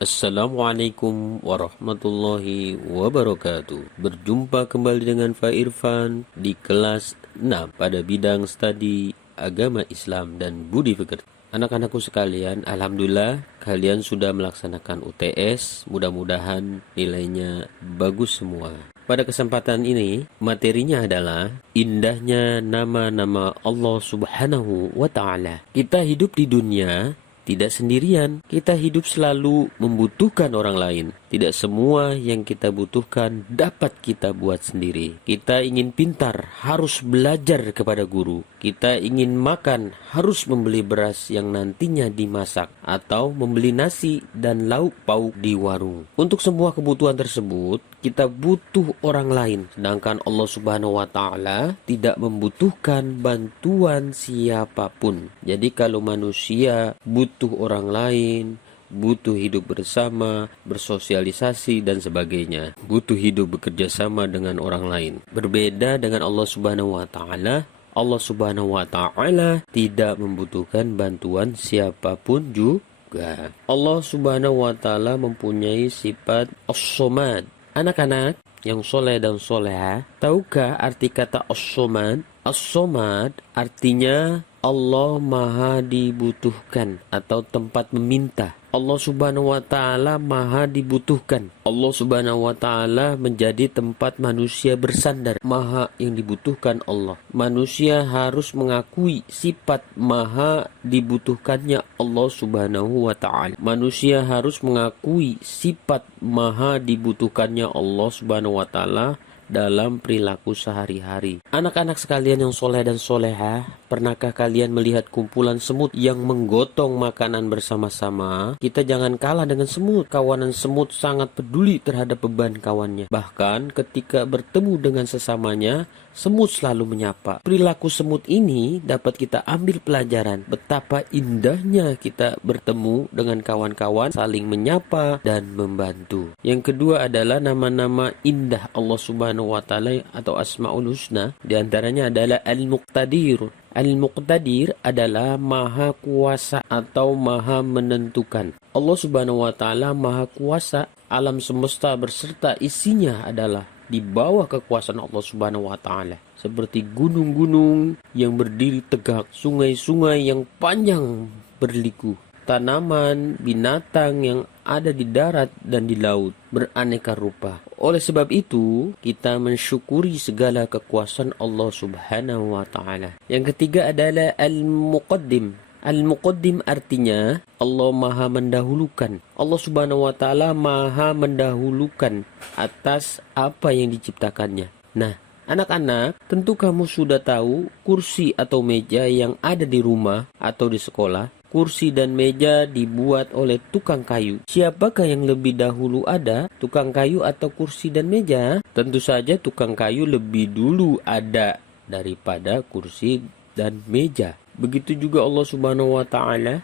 Assalamualaikum warahmatullahi wabarakatuh. Berjumpa kembali dengan Fa Irfan di kelas 6 pada bidang studi agama Islam dan budi pekerti. Anak-anakku sekalian, alhamdulillah kalian sudah melaksanakan UTS. Mudah-mudahan nilainya bagus semua. Pada kesempatan ini, materinya adalah indahnya nama-nama Allah Subhanahu wa Ta'ala. Kita hidup di dunia tidak sendirian, kita hidup selalu membutuhkan orang lain. Tidak semua yang kita butuhkan dapat kita buat sendiri. Kita ingin pintar, harus belajar kepada guru. Kita ingin makan, harus membeli beras yang nantinya dimasak, atau membeli nasi dan lauk pauk di warung. Untuk semua kebutuhan tersebut, kita butuh orang lain. Sedangkan Allah Subhanahu wa Ta'ala tidak membutuhkan bantuan siapapun. Jadi kalau manusia butuh orang lain, butuh hidup bersama, bersosialisasi dan sebagainya, butuh hidup bekerja sama dengan orang lain. Berbeda dengan Allah Subhanahu wa Ta'ala. Allah Subhanahu wa Ta'ala tidak membutuhkan bantuan siapapun juga. Allah Subhanahu wa Ta'ala mempunyai sifat as-somad. Anak-anak yang soleh dan soleha, tahukah arti kata as-somad? As-somad artinya Allah maha dibutuhkan atau tempat meminta. Allah Subhanahu wa Ta'ala maha dibutuhkan. Allah Subhanahu wa Ta'ala menjadi tempat manusia bersandar. Maha yang dibutuhkan Allah. Manusia harus mengakui sifat maha dibutuhkannya Allah Subhanahu wa Ta'ala. Manusia harus mengakui sifat maha dibutuhkannya Allah Subhanahu wa Ta'ala dalam perilaku sehari-hari. Anak-anak sekalian yang soleh dan soleha, pernahkah kalian melihat kumpulan semut yang menggotong makanan bersama-sama? Kita jangan kalah dengan semut. Kawanan semut sangat peduli terhadap beban kawannya. Bahkan ketika bertemu dengan sesamanya, semut selalu menyapa. Perilaku semut ini dapat kita ambil pelajaran betapa indahnya kita bertemu dengan kawan-kawan, saling menyapa dan membantu. Yang kedua adalah nama-nama indah Allah Subhanahu wa Ta'ala atau Asmaul Husna. Di antaranya adalah Al-Muqtadir. Al-Muqtadir adalah maha kuasa atau maha menentukan. Allah Subhanahu wa Ta'ala maha kuasa. Alam semesta berserta isinya adalah di bawah kekuasaan Allah Subhanahu wa Ta'ala. Seperti gunung-gunung yang berdiri tegak, sungai-sungai yang panjang berliku, tanaman, binatang yang ada di darat dan di laut, beraneka rupa. Oleh sebab itu, kita mensyukuri segala kekuasaan Allah Subhanahu wa Ta'ala. Yang ketiga adalah Al-Muqaddim. Al-Muqaddim artinya Allah maha mendahulukan. Allah Subhanahu wa Ta'ala maha mendahulukan atas apa yang diciptakannya. Nah, anak-anak, tentu kamu sudah tahu kursi atau meja yang ada di rumah atau di sekolah. Kursi dan meja dibuat oleh tukang kayu. Siapakah yang lebih dahulu ada, tukang kayu atau kursi dan meja? Tentu saja tukang kayu lebih dulu ada daripada kursi dan meja. Begitu juga Allah Subhanahu wa Ta'ala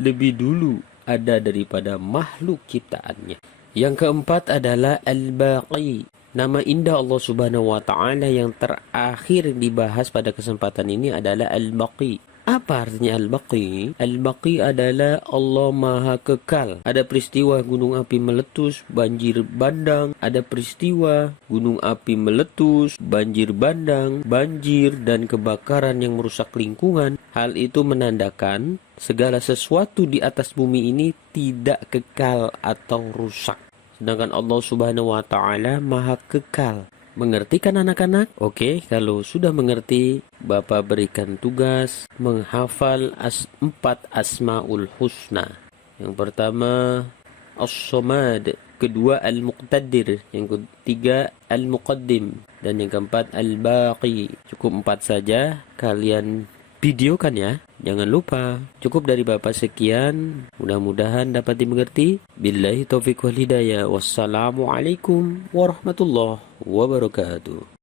lebih dulu ada daripada makhluk ciptaannya. Yang keempat adalah Al-Baqi. Nama indah Allah Subhanahu wa Ta'ala yang terakhir dibahas pada kesempatan ini adalah Al-Baqi. Apa artinya Al-Baqi? Al-Baqi adalah Allah maha kekal. Ada peristiwa gunung api meletus, banjir bandang. Ada peristiwa gunung api meletus, banjir bandang, banjir dan kebakaran yang merusak lingkungan. Hal itu menandakan segala sesuatu di atas bumi ini tidak kekal atau rusak. Sedangkan Allah Subhanahu wa Ta'ala maha kekal. Mengerti kan anak-anak? Oke, kalau sudah mengerti, Bapak berikan tugas menghafal 4 Asmaul Husna. Yang pertama As-Somad, kedua Al-Muqtadir, yang ketiga Al-Muqaddim, dan yang keempat Al-Baqi. Cukup 4 saja, kalian videokan ya. Jangan lupa. Cukup dari Bapak sekian. Mudah-mudahan dapat dimengerti. Billahi taufiq wal hidayah. Wassalamualaikum warahmatullahi wabarakatuh.